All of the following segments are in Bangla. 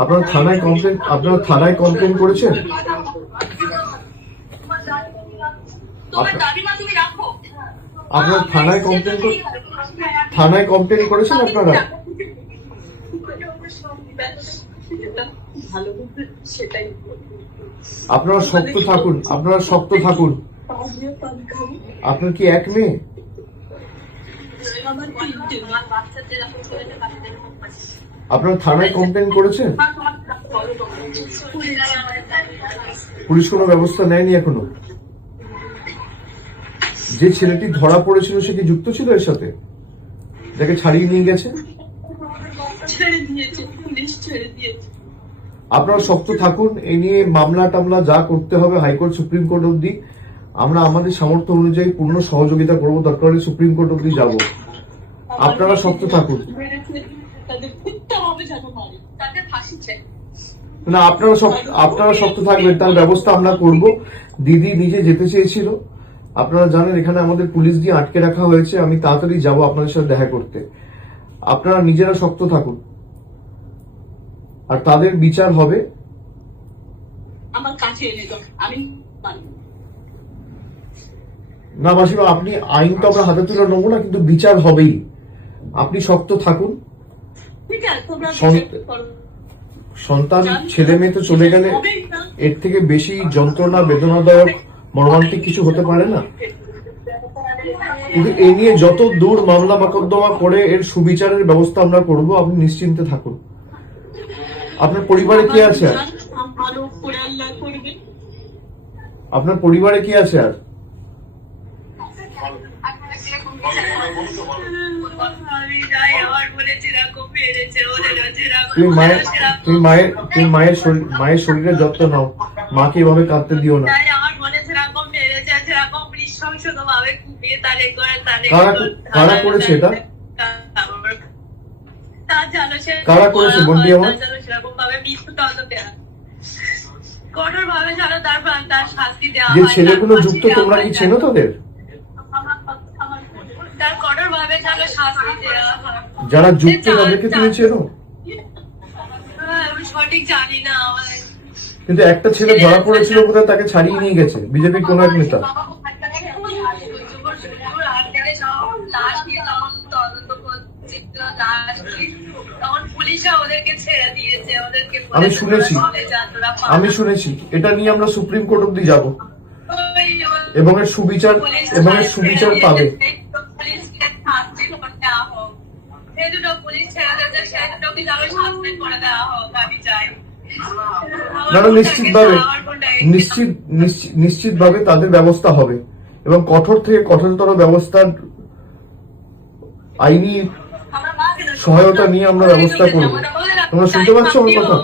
আপনার থানায় কমপ্লেন করেছেন? আপনার থানায় কমপ্লেন করেছেন আপনারা? আপনারা শক্ত থাকুন, আপনার কি এক মেয়ে? আপনারা থানায় কমপ্লেন করেছেন? পুলিশ কোনো ব্যবস্থা নেয়নি এখনো? যে ছেলেটি ধরা পড়েছিল সে কি যুক্ত ছিল এর সাথে, যাকে ছাড়িয়ে নিয়ে গেছে? আপনারা শক্ত থাকুন, এ নিয়ে মামলা টামলা যা করতে হবে হাইকোর্ট সুপ্রিম কোর্ট অব্দি আমরা আমাদের সামর্থ্য অনুযায়ী পূর্ণ সহযোগিতা করবো, দরকার হলে সুপ্রিম কোর্ট অব্দি যাবো। আপনারা শক্ত থাকুন। না, আপনারা শক্ত থাকবেন, তার ব্যবস্থা আমরা করব। দিদি নিজে যেতে চেয়েছিল, আপনারা জানেন এখানে আমাদের পুলিশ দিয়ে আটকে রাখা হয়েছে, আমি তাড়াতাড়ি যাব আপনাদের সাথে দেখা করতে। আপনারা নিজেরা শক্ত থাকুন, আর তাদের বিচার হবে। আমার কাছে এনে দাও, আমি না মাসিমা, আপনি আইন তো আমরা হাতে তুলে নেবো না, কিন্তু বিচার হবেই। আপনি শক্ত থাকুন। সন্তান ছেলে মেয়ে তো চলে গেলে এর থেকে বেশি যন্ত্রণা বেদনাদায়ক মর্মান্তিক কিছু হতে পারে না। কিন্তু এ নিয়ে যত দূর মামলা মোকদ্দমা করে এর সুবিচারের ব্যবস্থা আমরা করব, আপনি নিশ্চিন্তে থাকুন। আপনার পরিবারে কি আছে আর? আপনার পরিবারে কি আছে আর? তুমি মায়ের শরীরের যত্ন নাও, মাকে এভাবে কাঁদতে দিও না। কারা করেছে এটা? কারা করেছে বন্টি আমার? যে ছেলেগুলো যুক্ত, তোমরা কি চেনো তাদের? যারা যুক্ত তাদেরকে তুমি চেনো? সঠিক জানি না, কিন্তু একটা ছেলে ধরা পড়েছিল কোথায়, তাকে ছাড়িয়ে নিয়ে গেছে বিজেপির কোন এক নেতা। আমি শুনেছি এটা নিয়ে আমরা সুপ্রিম কোর্ট অব্দি যাব এবং এর সুবিচার পাবে। নিশ্চিতভাবে তাদের ব্যবস্থা হবে এবং কঠোর থেকে কঠোরতর ব্যবস্থার আইনি সহায়তা নিয়ে আমরা ব্যবস্থা করব। তোমরা শুনতে পাচ্ছ আমার কথা?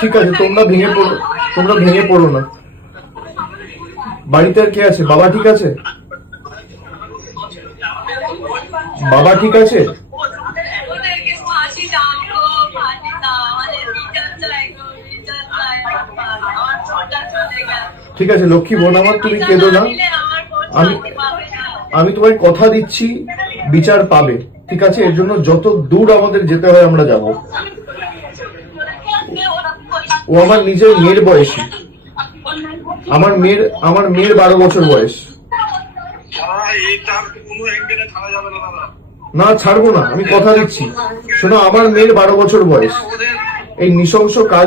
ঠিক আছে, তোমরা ভেঙে পড়ো না। বাড়িতে আর কে আছে? বাবা ঠিক আছে? বাবা ঠিক আছে? ঠিক আছে লক্ষ্মী বোন আমার, তুমি কেঁদো না। আমি তোমায় কথা দিচ্ছি বিচার পাবে, ঠিক আছে? এর জন্য যত দূর আমাদের যেতে হয় আমরা যাব। ও আমার নিজের মেয়ের বয়সী, আমার মেয়ের 12 বছর বয়স। না ছাড়বো না, আমি কথা দিচ্ছি। শোনো, আমার মেয়ের 12 বছর বয়স। এই নৃশংস কাজ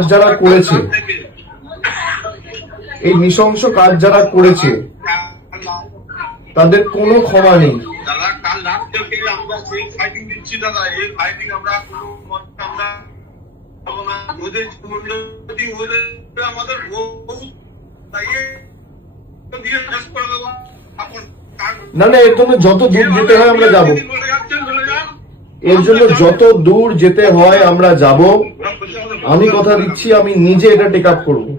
যারা করেছে তাদের কোনো ক্ষমা নেই। না এর জন্য যত দূর যেতে হয় আমরা যাব। আমি কথা দিচ্ছি, আমি নিজে এটা টেক আপ করবো।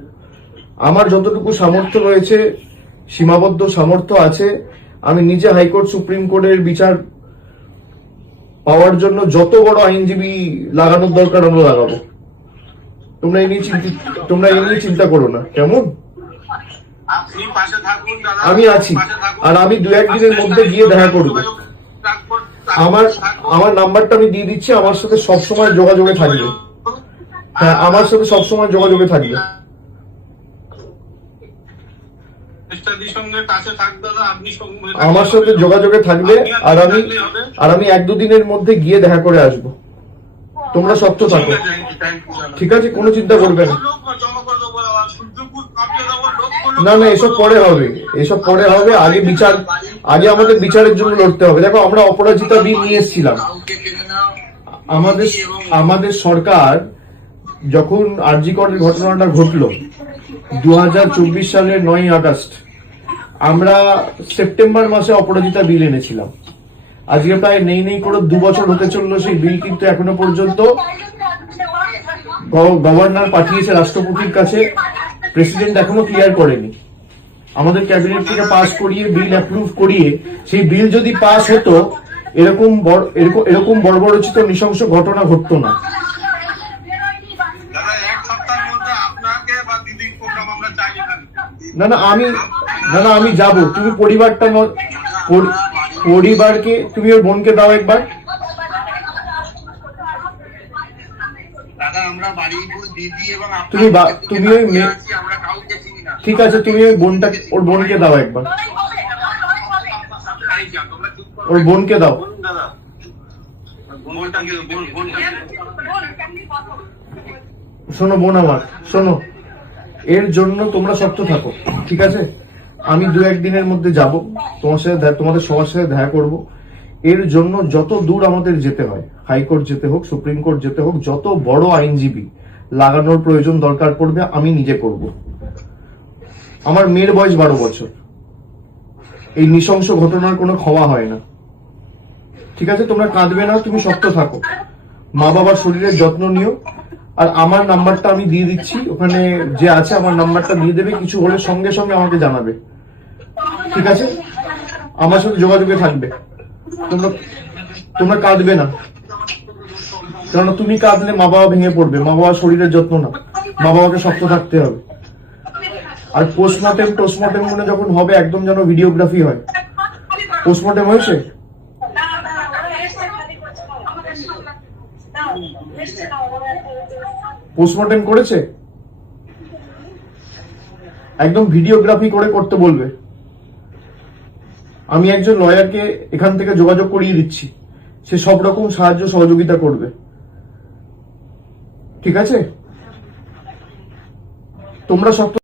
আমার যতটুকু সামর্থ্য রয়েছে সীমাবদ্ধ সামর্থ্য আছে। আমি নিজে হাইকোর্ট সুপ্রিম কোর্টের বিচার পাওয়ার জন্য যত বড় আইনজীবী লাগানোর দরকার আমরা লাগাবো। তোমরা এই নিয়ে চিন্তা করো না, কেমন? আপনি পাশে থাকুন দাদা, আমি আছি, পাশে থাকুন। আর আমি 2-1 দিনের মধ্যে গিয়ে দেখা করবো। আমার নাম্বারটা আমি দিয়ে দিচ্ছি, আমার সাথে সবসময় যোগাযোগে থাকবে। হ্যাঁ, আমার সাথে সবসময় যোগাযোগে থাকবে। আমার সাথে যোগাযোগে থাকবে, আর আমি 1-2 দিনের মধ্যে গিয়ে দেখা করে আসবো। তোমরা শক্ত থাকো, ঠিক আছে? কোনো চিন্তা করবে না। না না, এসব পরে হবে, এসব পরে হবে। আগে আমাদের বিচারের জন্য লড়তে হবে। দেখো, আমরা অপরাজিতা বিল নিয়ে এসেছিলাম। আমাদের সরকার যখন আরজি করের ঘটনাটা ঘটলো 2024 সালের 9ই আগস্ট, আমরা সেপ্টেম্বর মাসে অপরাজিতা বিল এনেছিলাম। আজকে প্রায় নেই করে 2 বছর হতে চললো সেই বিল, কিন্তু এখনো পর্যন্ত গভর্নর পাঠিয়েছে রাষ্ট্রপতির কাছে, প্রেসিডেন্ট এখনো ক্লিয়ার করেনি। আমাদের ক্যাবিনেট থেকে পাস করিয়ে বিল অ্যাপ্রুভ করিয়ে, সেই বিল যদি পাস হতো এরকম বর্বরচিত নৃশংস ঘটনা ঘটতো না। না না, আমি যাব। তুমি পরিবারকে, তুমি ওর বোনকে দাও একবার। তুমি ওই ঠিক আছে, তুমি ওর বোনকে দাও একবার, ওর বোনকে দাও। শোনো বোন আমার, শোনো, এর জন্য তোমরা শক্ত থাকো, ঠিক আছে? আমি 2-1 দিনের মধ্যে যাব, তোমাদের সবার সাথে দেখা করব। এর জন্য যত দূর আমাদের যেতে হয়, হাইকোর্ট যেতে হোক, সুপ্রিম কোর্ট যেতে হোক, যত বড় আইনজীবী লাগানোর প্রয়োজন দরকার পড়বে, আমি নিজে করব। আমার মেয়ের বয়স 12 বছর। এই নৃশংস ঘটনার কোনো ক্ষমা হয় না, ঠিক আছে? তোমরা কাঁদবে না, তুমি শক্ত থাকো, মা বাবার শরীরের যত্ন নিও। আর আমার নাম্বারটা আমি দিয়ে দিচ্ছি, ওখানে যে আছে আমার নাম্বারটা দিয়ে দেবে। কিছু হলে সঙ্গে সঙ্গে আমাকে জানাবে, ঠিক আছে? আমার সাথে যোগাযোগে থাকবে। তোমরা কাঁদবে না, কারণ তুমি কাঁদলে মা বাবা ভেঙে পড়বে। মা বাবার শরীরের যত্ন না, মা বাবাকে শক্ত থাকতে হবে। আর পোস্টমর্টেম মনে যখন হবে, একদম যেন ভিডিওগ্রাফি হয়। পোস্টমর্টেম হয়েছে? পোস্টমর্টেম করেছে? একদম ভিডিওগ্রাফি করে করতে বলবে। আমি একজন লয়ারকে এখান থেকে যোগাযোগ করিয়ে দিচ্ছি, সে সব রকম সাহায্য সহযোগিতা করবে, ঠিক আছে? তোমরা সব